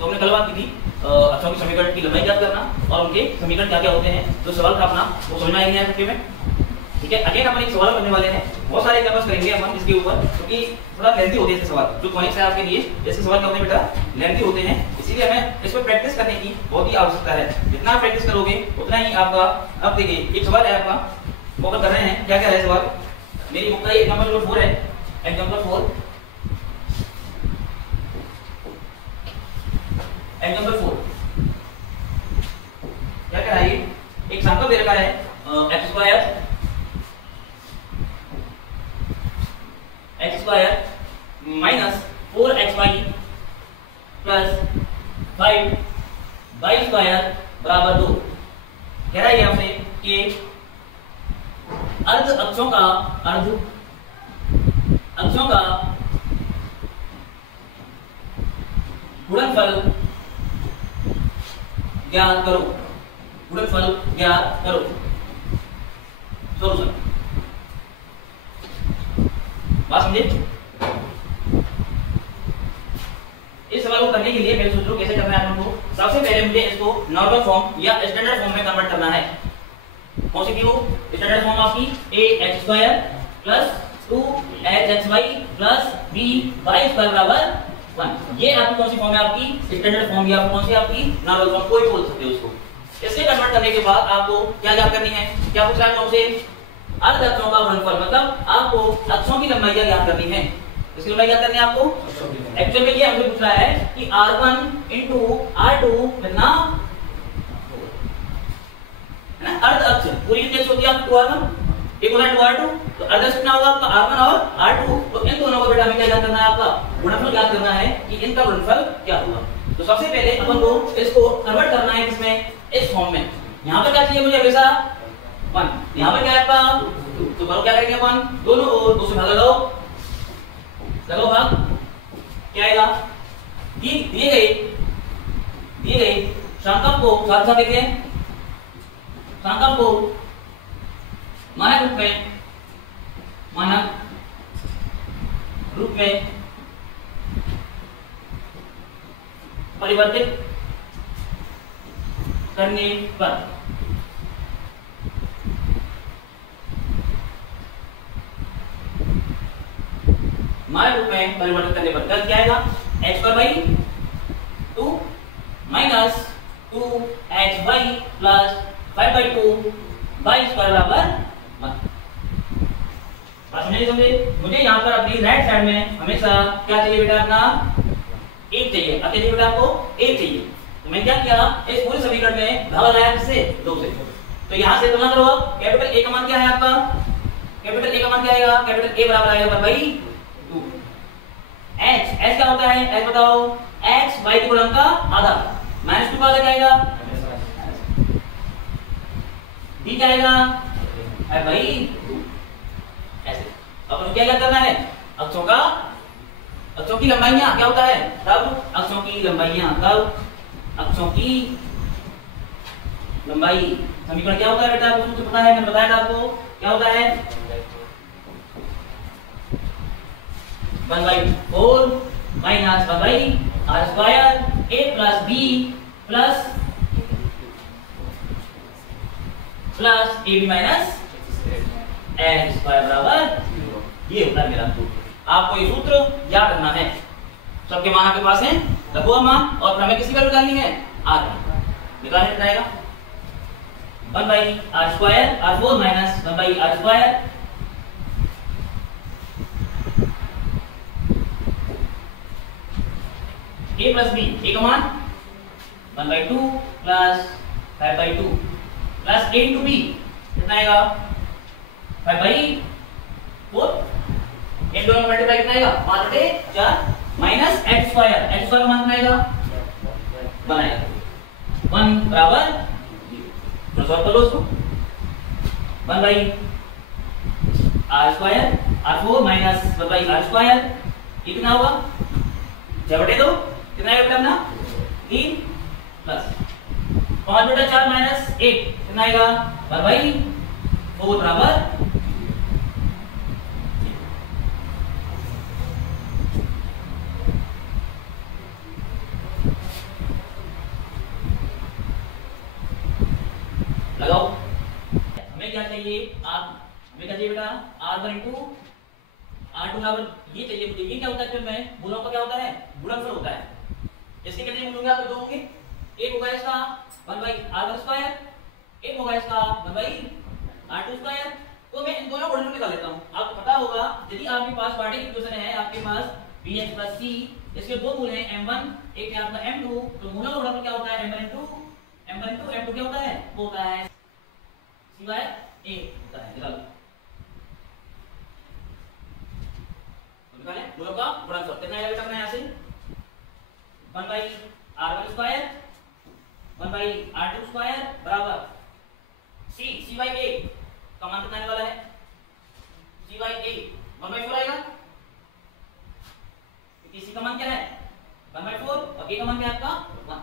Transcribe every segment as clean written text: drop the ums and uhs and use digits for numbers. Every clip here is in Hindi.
तो हमने कल बात की थी अक्षों की समीकरण की लंबाई ज्ञात करना और उनके समीकरण क्या क्या होते हैं, तो सवाल था अपना वो समझ में आएंगे आपके में। ठीक है, अगेन अपन एक सवाल करने वाले हैं, बहुत सारे एग्जाम्पल्स करेंगे अपन इसके ऊपर, क्योंकि थोड़ा लेंथी होते हैं सवाल। जो कॉनिक्स है आपके लिए जैसे सवाल क्या होते हैं बेटा, लेंथी होते हैं, इसीलिए हमें इस पर प्रैक्टिस करने की बहुत ही आवश्यकता है। जितना प्रैक्टिस करोगे उतना ही आपका। अब देखिए एक सवाल है आपका, फोकस कर रहे हैं, क्या क्या है सवाल। मेरी बुक का एग्जाम्पल नंबर 4 है, एग्जाम्पल 4 क्या कह रहा है, एक संकल्प दे रखा है x square minus 4xy plus 5y square बराबर 2। कह रहा है यहाँ से कि अर्ध अक्षों का गुणनफल ज्ञात करो, गुणनफल ज्ञात करो। सॉल्यूशन बात समझे। इस सवाल को करने के लिए पहले सोचो कैसे करना है हमको। सबसे पहले मुझे इसको नॉर्मल फॉर्म या स्टैंडर्ड फॉर्म में कन्वर्ट करना है। कौन सी थी वो स्टैंडर्ड फॉर्म आपकी, ax square plus 2hxy plus by square बराबर 1। ये आपकी कौन सी फॉर्म है, आपकी स्टैंडर्ड फॉर्म या कौन सी आपकी नॉर्मल फॉर्म, कोई बोल सकते हो उसको। इससे कन्वर्ट करने के बाद आपको क्या ज्ञात करनी है, क्या पूछ रहा है हमसे, अर्ध अक्षों का गुणनफल, मतलब आपको अक्षों की लंबाई ज्ञात करनी है। इसकी लंबाई ज्ञात करनी है आपको। एक्चुअल में ये हमसे पूछ रहा है कि r1 into r2 कितना है ना, अर्ध अक्ष पूरी यूनिट होती है 2r1, एक होता है 2r2, तो अर्ध अक्ष कितना होगा आपका r1 और r2। तो इन दोनों को बेटा हमें क्या ज्ञात करना है, आपका गुणनफल ज्ञात करना है कि इनका गुणनफल क्या होगा। तो सबसे पहले अपन को इसको कन्वर्ट करना है किसमें, इस फॉर्म में। यहाँ पर क्या चाहिए मुझे हमेशा 1, यहाँ पर क्या है आपका 2। तो करो क्या करेंगे अपन, दोनों ओर 2 से भाग लगाओ भाग, क्या आएगा, दिए गए संकल्प को साथ साथ देखें, संकल्प को मानक रूप में परिवर्तित करने पर मानक रूप में परिवर्तित करने पर क्या आएगा, x square by 2 minus 2hy plus 5/2 y square बराबर 1। समझे। मुझे यहाँ पर अपनी राइट साइड में हमेशा क्या चाहिए बेटा, अपना 1 चाहिए। अब चाहिए बेटा आपको 1 चाहिए, तो मैं क्या किया, इस पूरे समीकरण में भाग लगाया किससे, 2 से। तो यहाँ से तुलना करो, कैपिटल A का मान क्या है आपका, कैपिटल A का मान क्या आएगा, कैपिटल A बराबर आएगा भाई 2। h क्या होता है, h बताओ, x y के गुणन का आधा, -2 का आधा क्या आएगा, b क्या आएगा है भाई 2। ऐसे अब क्या करना है, अक्षों की लंबाइयां क्या होता है, तब अक्षों की लंबाइयां, तब अक्षों की लंबाई समीकरण क्या होता है बेटा, आपको सूत्र पता है, मैंने बताया था आपको क्या होता है, 1/4 minus 1/r square a plus b plus ab minus s square बराबर, ये होता है मेरा सूत्र। आपको ये सूत्र याद रखना है। सबके मान आपके पास है, रखो मान, और फिर हमें किसी का निकालनी है, r निकालने जाएगा 1/r square r4 minus 1/r square a plus b, a का मान 1/2 plus 5/2 plus a into b कितना आएगा 5/4, इन दोनों मल्टीप्लाई कितना आएगा 5/4 माइनस x स्क्वायर का मान कितना आएगा 1 आएगा, 1 बराबर, तो सॉल्व कर लो इसको, 1/r square r4 minus 1/r square कितना होगा 6/2, कितना आएगा अपना 3 प्लस 5/4 माइनस 8 कितना आएगा 1/4 बराबर, लगाओ। हमें क्या चाहिए, हमें क्या चाहिए बेटा, r1 इंटू r2 बराबर ये चाहिए मुझे। ये क्या होता है फिर मैं बोला का क्या होता है, गुणनफल होता है। इसके कितने मूल होंगे, आप दो होंगे, एक होगा इसका 1/r1², एक होगा इसका 1/r2²। तो मैं इन दोनों गुणनफल निकाल लेता हूं। आपको पता होगा यदि आपके पास क्वाड्रेटिक इक्वेशन है, आपके पास bx + c, इसके दो मूल हैं m1, एक है आपका m2, तो मूलों का गुणनफल क्या होता है, m1 * m2 क्या होता है, वो होता है c/a होता है। निकालो, निकालें मूलों का गुणनफल कितना आएगा बेटा अपना, यहां से 1/r1² 1/r2² बराबर c/a का मान कितना आने वाला है, c/a 1/4 आएगा, क्योंकि c का मान क्या है 1/4 और a का मान क्या है आपका 1।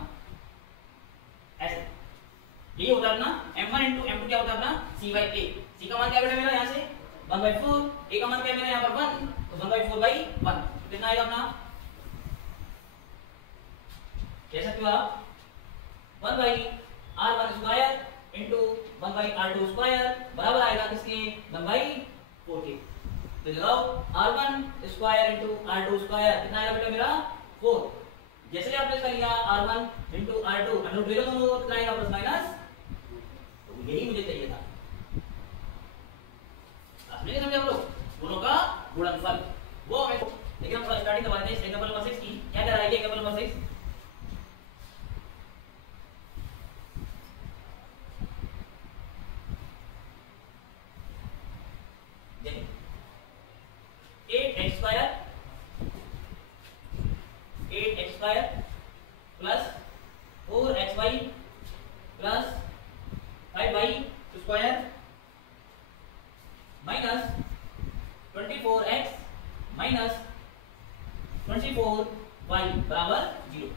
ऐसे ये होता है अपना m1 * m2 क्या होता है अपना c/a। c का मान क्या बेटा मेरा यहां से 1/4, a का मान क्या है मेरा यहां पर 1, तो 1/4/1 कितना आएगा अपना, कह सकते हो आप 1/r1² इंटू 1/r2² बराबर आएगा किसके 1/4 के। तो लगाओ r1² इंटू r2² कितना आएगा बेटा मेरा 4। जैसे आपने इसका लिया r1 इंटू r2 अंडर ले लो दोनों, कितना आएगा प्लस माइनस, तो यही मुझे चाहिए था। आपने समझा बोलो दोनों का गुणनफल वो हमें, लेकिन हम थोड़ा स्टार्टिंग करवाते हैं एग्जांपल नंबर 6 की। क्या कह रहा है ये example number 6, plus 4xy plus 5y² minus 24x minus 24y बराबर 0।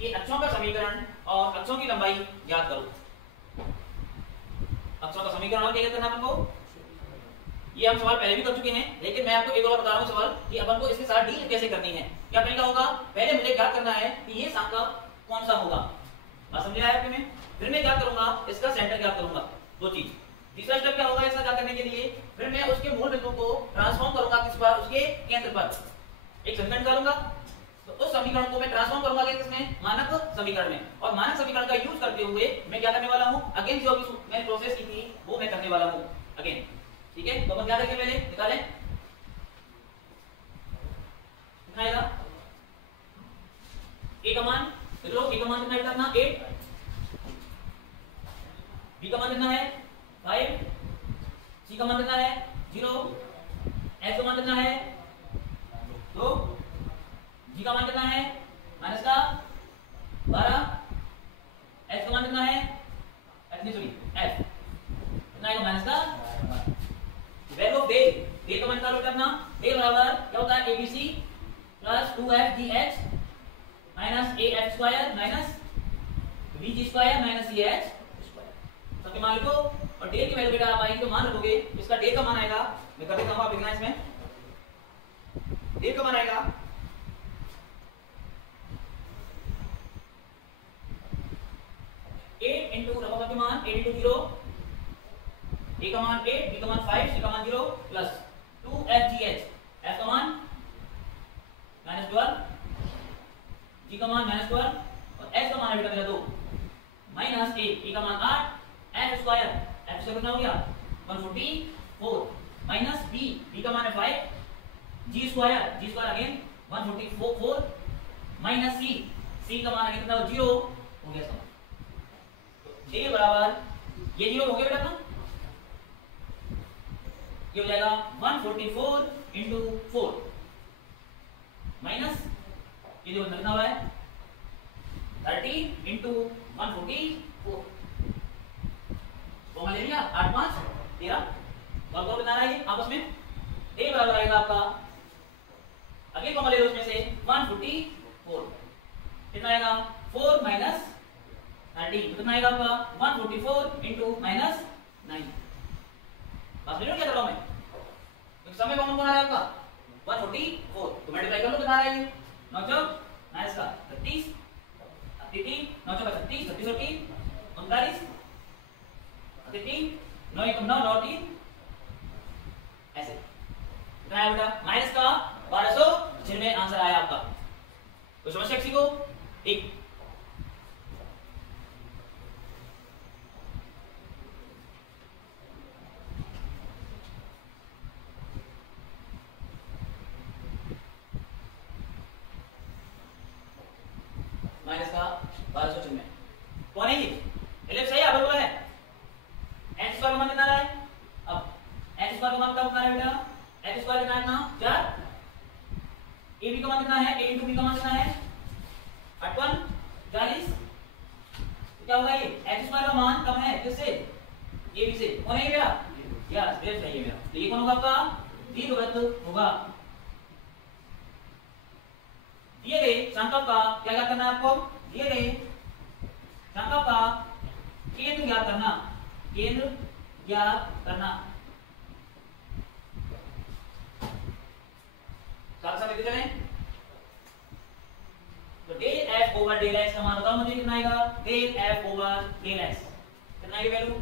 ये अक्षों का समीकरण और अक्षों की लंबाई याद करो। अक्षों का समीकरण और क्या करना है अपन को, ये हम सवाल पहले भी कर चुके हैं, लेकिन मैं आपको एक और बता रहा हूं सवाल कि अपन को इसके साथ डील कैसे करनी है। क्या तरीका होगा, पहले मुझे ज्ञात करना है कि ये शाखा कौन सा होगा, बात समझ आया आपने। फिर मैं क्या करूंगा, इसका सेंटर ज्ञात करूंगा, दो चीज। तीसरा स्टेप क्या होगा इसका ज्ञात करने के लिए, फिर मैं उसके मूल बिंदु को ट्रांसफॉर्म करूंगा किस पर, उसके केंद्र पर एक समीकरण निकालूंगा। तो उस समीकरण को मैं ट्रांसफॉर्म करूंगा किसमें, मानक समीकरण में। और मानक समीकरण का यूज करते हुए मैं क्या करने वाला हूं, अगेन जो अभी मैंने प्रोसेस की थी वो मैं करने वाला हूं अगेन। ठीक है, तो अपन क्या करेंगे, पहले निकालें कितना आएगा a का मान, देखो a का मान कितना है अपना 8, b का मान कितना है 5, c का मान कितना है 0, h का मान कितना है 2, g का मान कितना है माइनस का 12, h का मान कितना है f कितना आएगा माइनस का। वैल्यू ऑफ डेल का मान निकालो अपना, डेल बराबर क्या होता है abc plus 2fgh minus af² minus vg² minus ch²। सबके मान लिखो और डेल की वैल्यू बेटा आप आएगी तो मान रखोगे। इसका डेल का मान आएगा, मैं कर देता हूं, आप लिखना इसमें डेल का मान आएगा 8 इंटू रफा के मान 8 इंटू 0, a का मान 8, b का मान 5, c का मान 0 प्लस 2fgh, f का मान -12, g का मान -12 और h का मान है बेटा मेरा 2 माइनस a का मान 8, f² कितना हो गया 144 माइनस b का मान है 5, g² अगेन 144 माइनस c का मान है कितना 0 हो गया। तो a बराबर ये 0 हो गया बेटा अपना, ये हो जाएगा 144 इंटू 4 माइनस ये जो कितना हुआ है 30 इंटू 144, तो ले लिया 8 5 13, और दो कितना है आपस में a बराबर आएगा आपका, अगले कॉमन ले लो उसमें से 144 कितना आएगा 4 माइनस 30 कितना आएगा आपका 144 इंटू माइनस 9। बस मिनट क्या कर रहा हूं मैं, तो समय कौन कौन आ रहा है आपका 144, तो मल्टीप्लाई कर लो कितना आ रहा है ये 9 चौक माइनस का 36 9 चौक 36 39 13 9 एकम 9 9 3 ऐसे कितना है बेटा माइनस का 1296 आंसर आया आपका। तो समस्या किसी को एक माइनस का 1296 कौन है ये एलिप्स है या हाइपरबोला है x स्क्वायर का मान कितना है अब x स्क्वायर का मान कितना है बेटा x स्क्वायर कितना है ना 4 ab का मान कितना है a into b का मान कितना है 58 40 क्या होगा ये x स्क्वायर का मान कम है किससे ab से कौन है ये मेरा यस ये सही है मेरा तो ये कौन होगा आपका दीर्घवृत्त होगा। दिए गए संकल्प का क्या क्या करना है आपको दिए गए संकल्प का केंद्र ज्ञात करना केंद्र ज्ञात करना साथ साथ लिखते चलें। तो del f over del x का मान बताओ मुझे कितना आएगा del f over del x कितना आएगा वैल्यू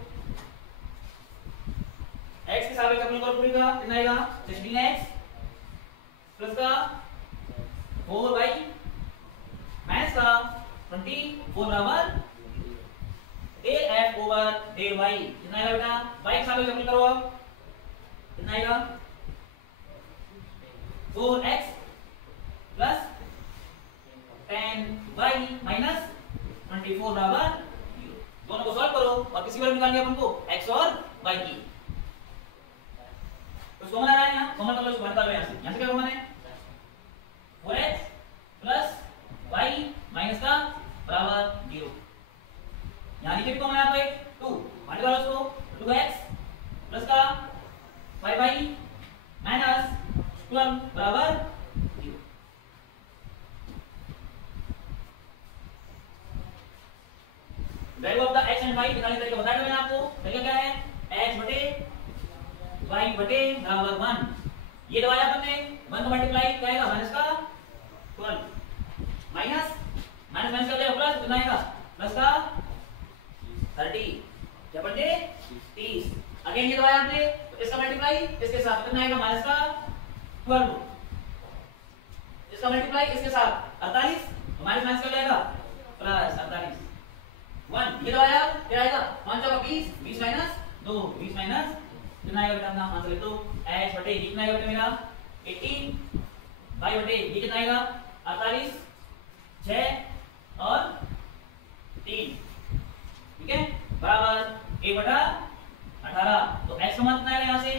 x के सापेक्ष अपने को पूरी का कितना आएगा 16x प्लस का 4y माइनस का 24 बराबर del f over del y कितना आएगा बेटा y के सापेक्ष अपने करो अब कितना आएगा 4x प्लस 10y माइनस 24 बराबर 0 दोनों को सॉल्व करो और किसी वैल्यू निकालनी है अपन को x और y की तो कॉमन आ रहा है यहाँ कॉमन कर लो इसको निकाल लो यहाँ से क्या कॉमन है 4x प्लस y माइनस का बराबर 0 यहाँ नीचे भी कॉमन है आपका एक 2 माइनस करो उसको 2x प्लस का 5y माइनस 12 बराबर 0 value of the x and y निकालने का तरीका बताया मैंने आपको तरीका क्या है x बटे y बटे बराबर 1 ये दबाया अपन ने 1 का मल्टीप्लाई क्या आएगा माइनस का 12 माइनस माइनस माइनस कर दिया प्लस कितना आएगा प्लस का 30 क्या बटे 30 अगेन ये दबाया आपने तो इसका मल्टीप्लाई इसके साथ कितना आएगा माइनस का 12 इसका मल्टीप्लाई इसके साथ 48 माइनस माइनस कर जाएगा प्लस 48 1 ये दबाया क्या आएगा 5 का 20 20 माइनस 2 20 माइनस कितना आएगा बेटा अपना आंसर लिख दो h बटे ये कितना आएगा बेटा मेरा 18 y बटे ये कितना आएगा 48 6 और 3 ठीक है बराबर 1 बटा 18 तो x का मान कितना आएगा यहाँ से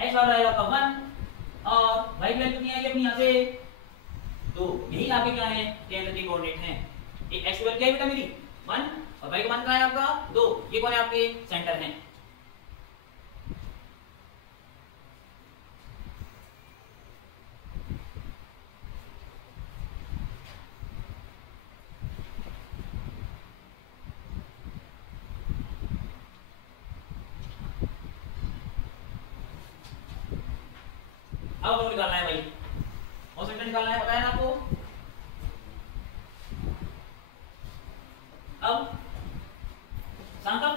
x बराबर आएगा आपका 1 और y की वैल्यू कितनी आएगी अपनी यहाँ से 2 यही आपके क्या है केंद्र के कोऑर्डिनेट हैं एक x की वैल्यू क्या है बेटा मेरी 1 और y का मान कितना है आपका 2 ये कौन है आपके सेंटर हैं। अब हमको निकालना है भाई और सेंटर निकालना है पता है ना आपको। अब संकल्प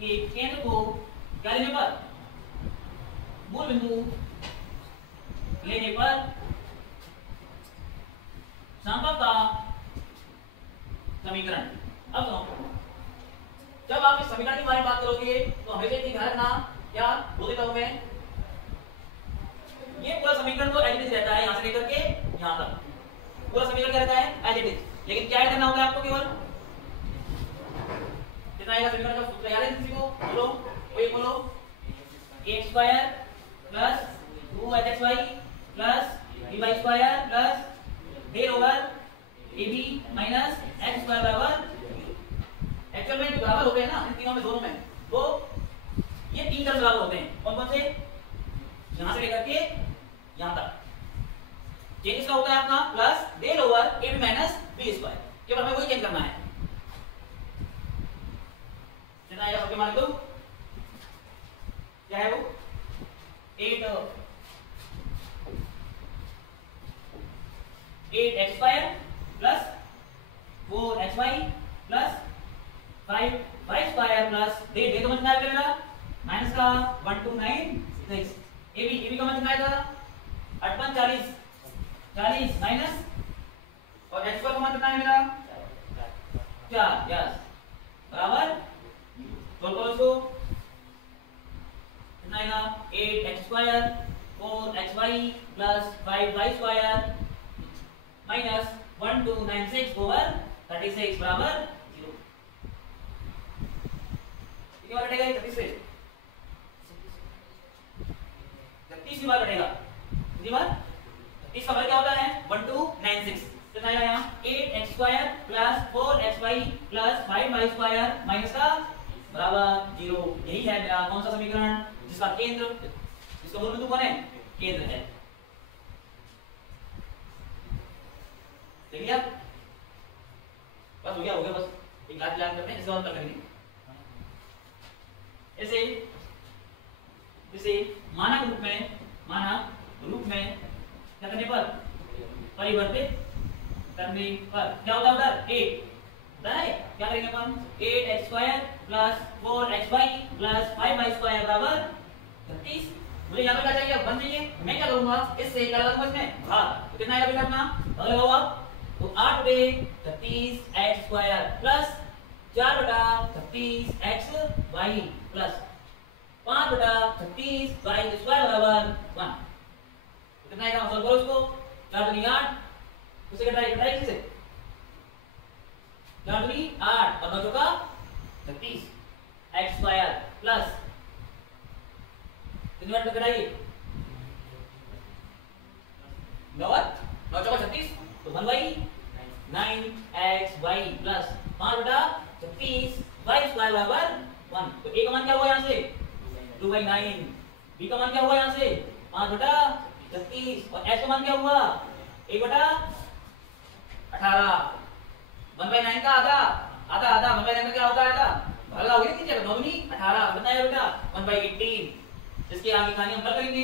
के केंद्र को क्या लेने पर मूल बिंदु लेने पर संकल्प का समीकरण। अब सुनो जब आप इस समीकरण के बारे में बात करोगे तो हमेशा ध्यान रखना क्या दो देता हूं मैं ये पूरा समीकरण तो एज इट इज रहता है यहां से लेकर के यहां तक पूरा समीकरण क्या रहता है एज इट इज लेकिन क्या करना होगा आपको केवल कितना आएगा समीकरण का सूत्र याद है किसी को बोलो कोई बोलो x square plus 2hxy plus dy square plus del over ab minus x square बराबर एक्चुअल में जो बराबर होते हैं ना इन तीनों में दोनों में तो ये तीन टर्म बराबर होते हैं कौन कौन से यहां से लेकर के यहां तक चेंज इसका होता है आपका plus del over ab minus b square केवल हमें वही चेंज करना है कितना आएगा सबके मान दो क्या है वो 8x square plus 4xy plus 5 5 square plus दे तो कितना आएगा मेरा माइनस का 1296 ए बी का मतलब कितना आएगा 8 40 40 माइनस और x का मान कितना है मेरा 4 यस बराबर तो इसको कितना आएगा 8x square 4xy plus 5y square minus 1296 over 36 बराबर 0 कितनी बार कटेगा 36 की बार कटेगा कितनी बार 30 का वर्ग क्या होता है 1296 कितना आएगा यहाँ 8x square plus 4xy plus 5y square minus का बराबर 0 यही है मेरा कौन सा समीकरण जिसका केंद्र इसका मूल बिंदु कौन है केंद्र है ठीक है बस हो गया बस एक लास्ट लाइन करते हैं इसके बाद कर लेंगे ऐसे मानक रूप में क्या करने पर परिवर्तित करने पर क्या होता है उधर 8 होता है क्या करेंगे अपन 8x square plus 4xy plus 5y square बराबर 36 मुझे यहाँ पे क्या चाहिए बन चाहिए मैं क्या करूंगा इससे क्या लगाऊंगा इसमें भाग तो कितना आएगा बेटा अपना और लगाओ आप तो 8 बटे 36x स्क्वायर प्लस 4 बटा 36xy प्लस 5 बटा 36y स्क्वायर बराबर 1 कितना आएगा सॉल्व करो इसको 4 दूनी 8 उसे घटाइए किसे 4 दूनी 8 और 9 चौका 36 x स्क्वायर प्लस कितनी बार घटाइए 9 चौका 36 तो 1/9xy प्लस 5 बटा 36y स्क्वायर बराबर 1 तो a का मान क्या हुआ यहाँ से 2/9 b का मान क्या हुआ यहाँ से 5 बटा 36 और h का मान क्या हुआ 1 बटा 18 1/9 का आधा 1/9 का क्या होता है आधा भागा हो गया कितनी जगह 9 दूनी 18 बताया बेटा 1/18 इसके आगे कहानी हम कर लेंगे